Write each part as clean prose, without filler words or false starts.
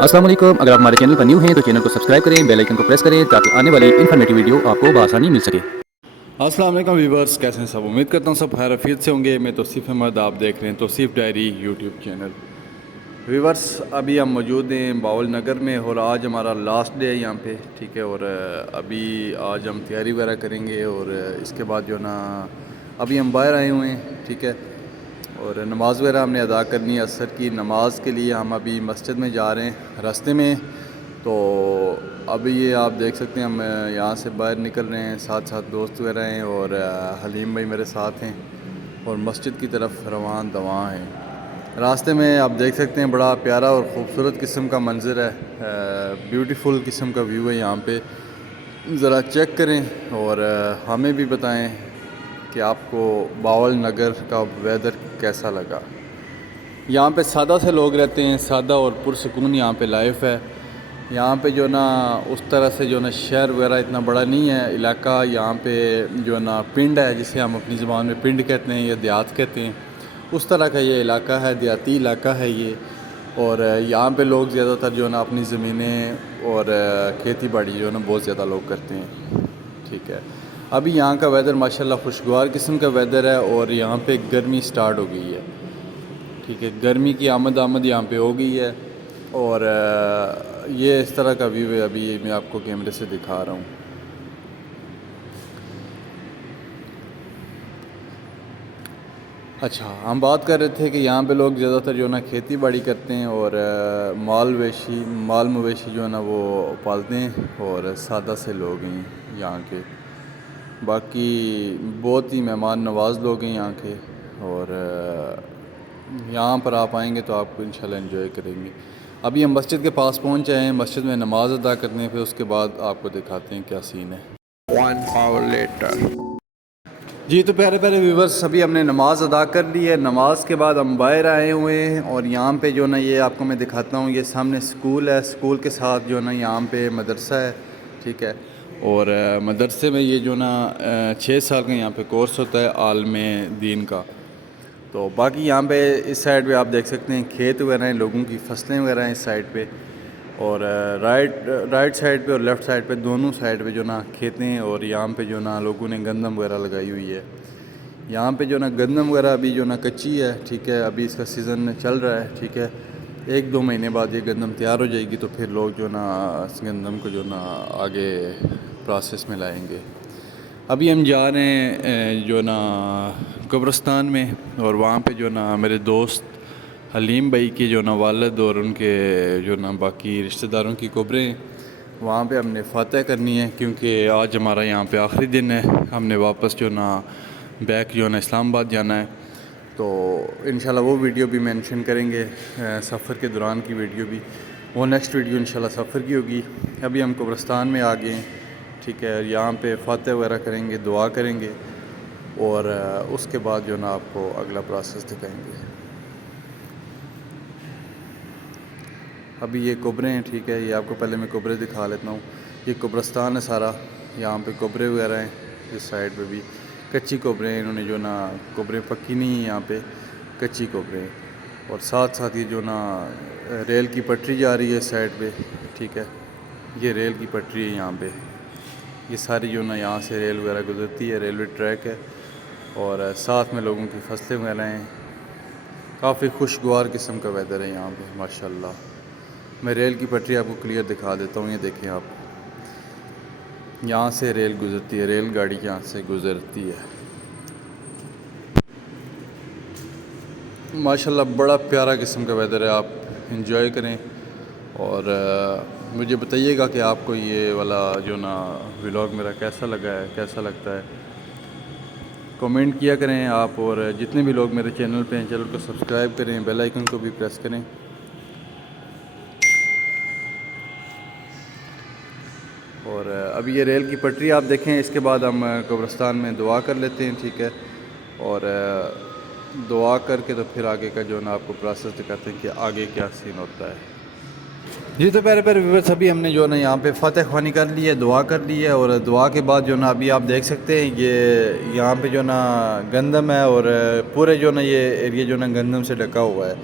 अस्सलाम वालेकुम। अगर आप हमारे चैनल पर न्यू हैं तो चैनल को सब्सक्राइब करें, बेल आइकन को प्रेस करें ताकि आने वाली इन्फॉर्मेटिव वीडियो आपको बआसानी मिल सके। अस्सलाम वालेकुम व्यूअर्स, कैसे हैं सब? उम्मीद करता हूँ सब खैर आफियत से होंगे। मैं तौसीफ़ अहमद, आप देख रहे हैं Tauseef diary YouTube channel. Viewers, अभी हम मौजूद हैं बाउल नगर में और आज हमारा लास्ट डे है यहाँ पे, ठीक है। और अभी आज हम तैयारी वगैरह करेंगे और इसके बाद जो ना अभी हम बाहर आए हुए हैं, ठीक है। और नमाज़ वगैरह हमने अदा करनी है असर की। नमाज़ के लिए हम अभी मस्जिद में जा रहे हैं रास्ते में। तो अभी ये आप देख सकते हैं हम यहाँ से बाहर निकल रहे हैं, साथ साथ दोस्त वगैरह हैं और हलीम भाई मेरे साथ हैं और मस्जिद की तरफ रवान दवा हैं। रास्ते में आप देख सकते हैं बड़ा प्यारा और ख़ूबसूरत किस्म का मंज़र है, ब्यूटीफुल किस्म का व्यू है यहाँ पे। ज़रा चेक करें और हमें भी बताएं कि आपको बावल नगर का वेदर कैसा लगा। यहाँ पे सादा से लोग रहते हैं, सादा और पुरसुकून यहाँ पे लाइफ है। यहाँ पे जो ना उस तरह से जो ना शहर वगैरह इतना बड़ा नहीं है इलाका। यहाँ पे जो ना पिंड है, जिसे हम अपनी ज़बान में पिंड कहते हैं या देहात कहते हैं, उस तरह का ये इलाका है, देहाती इलाका है ये। और यहाँ पे लोग ज़्यादातर जो ना अपनी ज़मीनें और खेती बाड़ी जो ना बहुत ज़्यादा लोग करते हैं, ठीक है। अभी यहाँ का वेदर माशाल्लाह खुशगवार किस्म का वेदर है और यहाँ पे गर्मी स्टार्ट हो गई है, ठीक है। गर्मी की आमद यहाँ पे हो गई है और ये इस तरह का व्यू है। अभी मैं आपको कैमरे से दिखा रहा हूँ। अच्छा, हम बात कर रहे थे कि यहाँ पे लोग ज़्यादातर जो ना खेती बाड़ी करते हैं और माल मवेशी जो है ना वो पालते हैं और सादा से लोग हैं यहाँ के। बाकी बहुत ही मेहमान नवाज लोग हैं यहाँ के और यहाँ पर आप आएंगे तो आपको इंशाल्लाह एंजॉय करेंगे। अभी हम मस्जिद के पास पहुँचे हैं, मस्जिद में नमाज़ अदा करने, फिर उसके बाद आपको दिखाते हैं क्या सीन है। 1 hour later। जी तो प्यारे प्यारे व्यूवर्स, अभी हमने नमाज़ अदा कर ली है। नमाज के बाद हम बाहर आए हुए हैं और यहाँ पे जो ना ये आपको मैं दिखाता हूँ, ये सामने स्कूल है। स्कूल के साथ जो ना यहाँ पे मदरसा है, ठीक है। और मदरसे में ये जो ना 6 साल का यहाँ पे कोर्स होता है आलम दीन का। तो बाकी यहाँ पे इस साइड पे आप देख सकते हैं खेत वगैरह हैं, लोगों की फसलें वगैरह हैं इस साइड पे। और राइट साइड पे और लेफ़्ट साइड पे, दोनों साइड पे जो ना खेतें और यहाँ पे जो ना लोगों ने गंदम वगैरह लगाई हुई है। यहाँ पे जो ना गंदम वगैरह अभी जो ना कच्ची है, ठीक है। अभी इसका सीज़न चल रहा है, ठीक है। 1-2 महीने बाद ये गंदम तैयार हो जाएगी तो फिर लोग जो ना इस गंदम को जो ना आगे प्रोसेस में लाएंगे। अभी हम जा रहे हैं जो ना कब्रिस्तान में और वहाँ पे जो ना मेरे दोस्त हलीम भाई के जो ना वालिद और उनके जो ना बाकी रिश्तेदारों की कब्रें हैं, वहाँ पे हमने फ़ातह करनी है क्योंकि आज हमारा यहाँ पे आखिरी दिन है। हमने वापस जो ना बैक जो ना इस्लामाबाद जाना है। तो इंशाल्लाह वो वीडियो भी मेंशन करेंगे, सफ़र के दौरान की वीडियो भी, वो नेक्स्ट वीडियो इंशाल्लाह सफ़र की होगी। अभी हम कब्रिस्तान में आ गए हैं, ठीक है। यहाँ पे फ़ातह वगैरह करेंगे, दुआ करेंगे और उसके बाद जो ना आपको अगला प्रोसेस दिखाएंगे। अभी ये कब्रें हैं, ठीक है। ये आपको पहले मैं कब्रें दिखा लेता हूँ। ये कब्रिस्तान है सारा, यहाँ पे कब्रें वगैरह हैं। इस साइड पे भी कच्ची कब्रें, इन्होंने जो ना कब्रें पक्की नहीं है, यहाँ पे कच्ची कब्रें। और साथ साथ ये जो ना रेल की पटरी जा रही है इस साइड पे, ठीक है। ये रेल की पटरी है यहाँ पे। ये सारी जो ना यहाँ से रेल वगैरह गुजरती है, रेलवे ट्रैक है और साथ में लोगों की फसलें वगैरह हैं। काफ़ी खुशगवार किस्म का वेदर है यहाँ पे माशाल्लाह। मैं रेल की पटरी आपको क्लियर दिखा देता हूँ। ये देखें आप, यहाँ से रेल गुजरती है, रेल गाड़ी यहाँ से गुजरती है। माशाल्लाह बड़ा प्यारा किस्म का वेदर है, आप इंजॉय करें और मुझे बताइएगा कि आपको ये वाला जो ना व्लॉग मेरा कैसा लगा है, कैसा लगता है। कमेंट किया करें आप और जितने भी लोग मेरे चैनल पे हैं चैनल को सब्सक्राइब करें, बेल आइकन को भी प्रेस करें। और अभी ये रेल की पटरी आप देखें, इसके बाद हम कब्रिस्तान में दुआ कर लेते हैं, ठीक है। और दुआ करके तो फिर आगे का जो ना आपको प्रोसेस दिखाते हैं कि आगे क्या सीन होता है। जी तो प्यारे प्यारे व्यूअर्स, अभी हमने जो ना यहाँ पे फ़तह ख़्वानी कर ली है, दुआ कर ली है और दुआ के बाद जो ना अभी आप देख सकते हैं ये यहाँ पे जो ना गंदम है और पूरे जो ना ये एरिया जो ना गंदम से ढका हुआ है।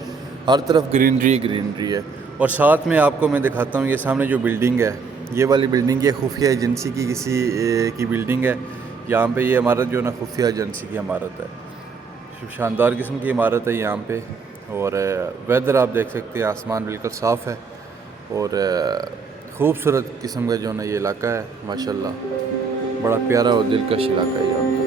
हर तरफ ग्रीनरी ग्रीनरी है اور ساتھ میں آپ کو میں دکھاتا ہوں یہ سامنے جو بلڈنگ ہے، یہ والی بلڈنگ یہ خفیہ ایجنسی کی کسی کی بلڈنگ ہے. یہاں پہ یہ عمارت جو ہے نا خفیہ ایجنسی کی عمارت ہے. شاندار قسم کی عمارت ہے یہاں پہ. اور ویدر آپ دیکھ سکتے ہیں، آسمان بالکل صاف ہے اور خوبصورت قسم کا جو ہے نا یہ علاقہ ہے. ماشاءاللہ بڑا پیارا اور دلکش علاقہ ہے یہاں پہ.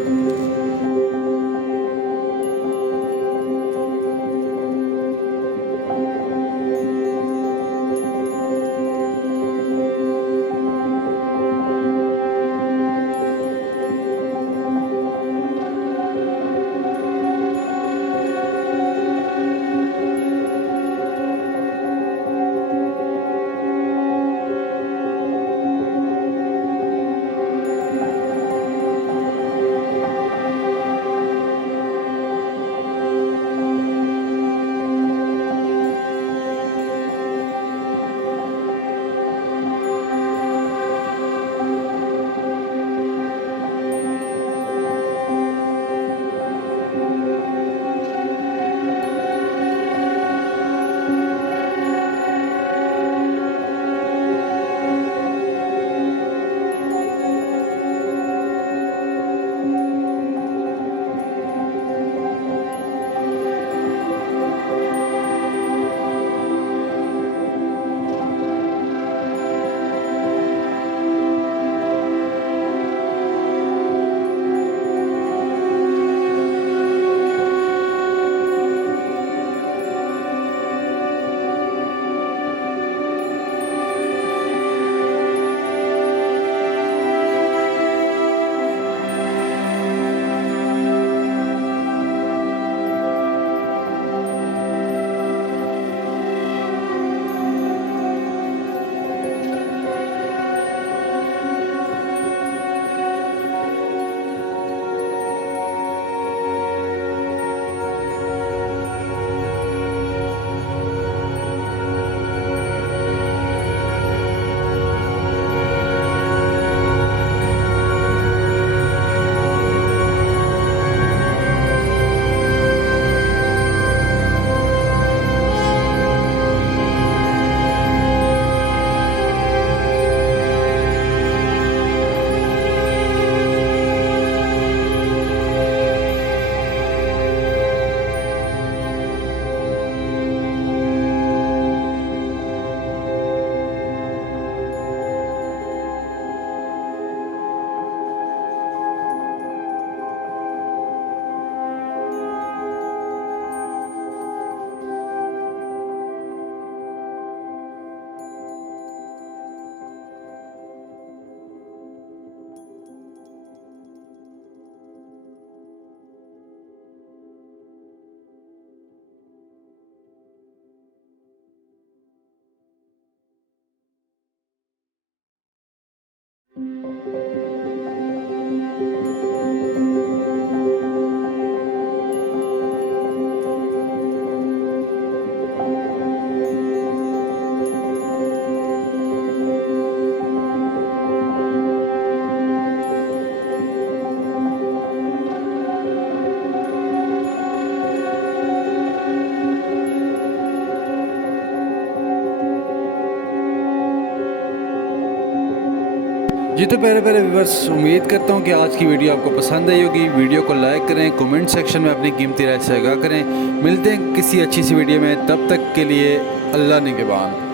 جی تو پیارے ویورس، امید کرتا ہوں کہ آج کی ویڈیو آپ کو پسند آئی ہوگی. ویڈیو کو لائک کریں، کومنٹ سیکشن میں اپنی قیمتی رائے سے آگاہ کریں. ملتے ہیں کسی اچھی سی ویڈیو میں، تب تک کے لیے اللہ نگہبان.